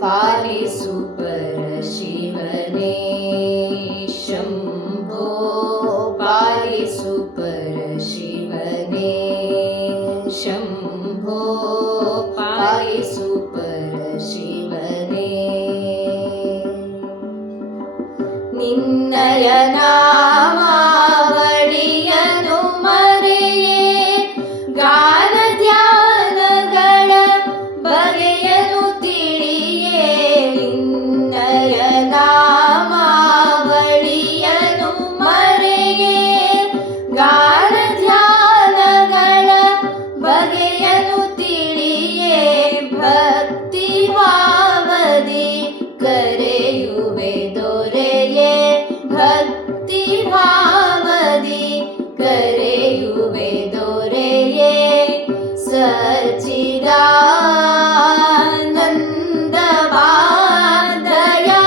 परशिवने शम्भो परशिवने शम्भो पालिसु परशिवने चिदा नन्दवा दयाळुदेवा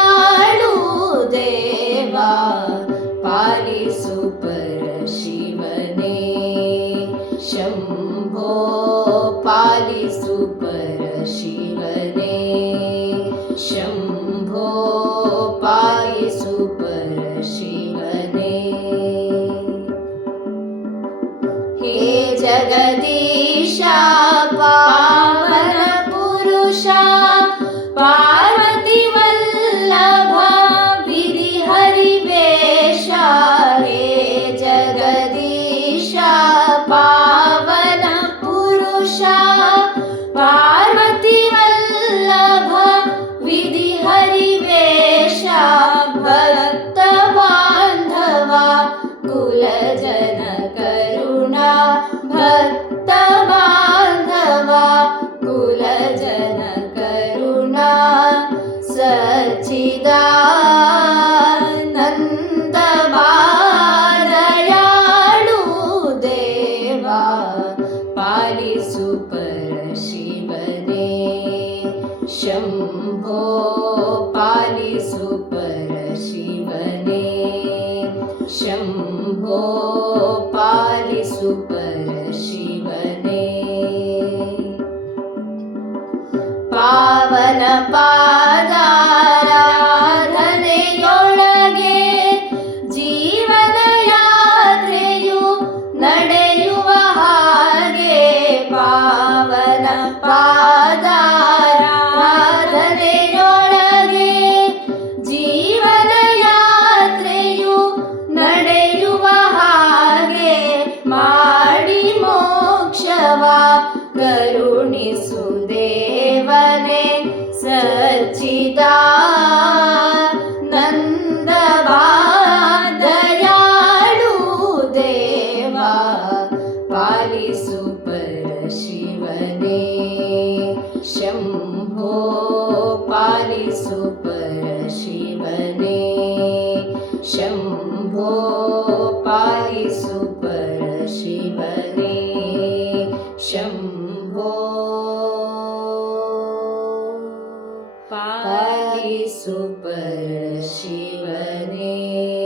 पालिसुपर शिवने शम्भो पालिसुपर शिवने शम्भो पायि सुपर हे जगदीशा नन्दवारयाळुदेवा पालिसु पर शम्भो पालिसुपर शिवने शम्भो पालिसुपर शिवने पावन पा ಪಾದಾರಾಧನೆಯೊಳಗೆ ಜೀವನ ಯಾತ್ರೆಯು ನಡೆಯುವ ಹಾಗೆ ಮಾಡಿ ಮೋಕ್ಷವ ಕರುಣಿಸು ದೇವನೇ ಸಚ್ಚಿದಾ शिवने शम्भो पारि सुपर शम्भो पारि सुपर शम्भो पारि सुपर शिवने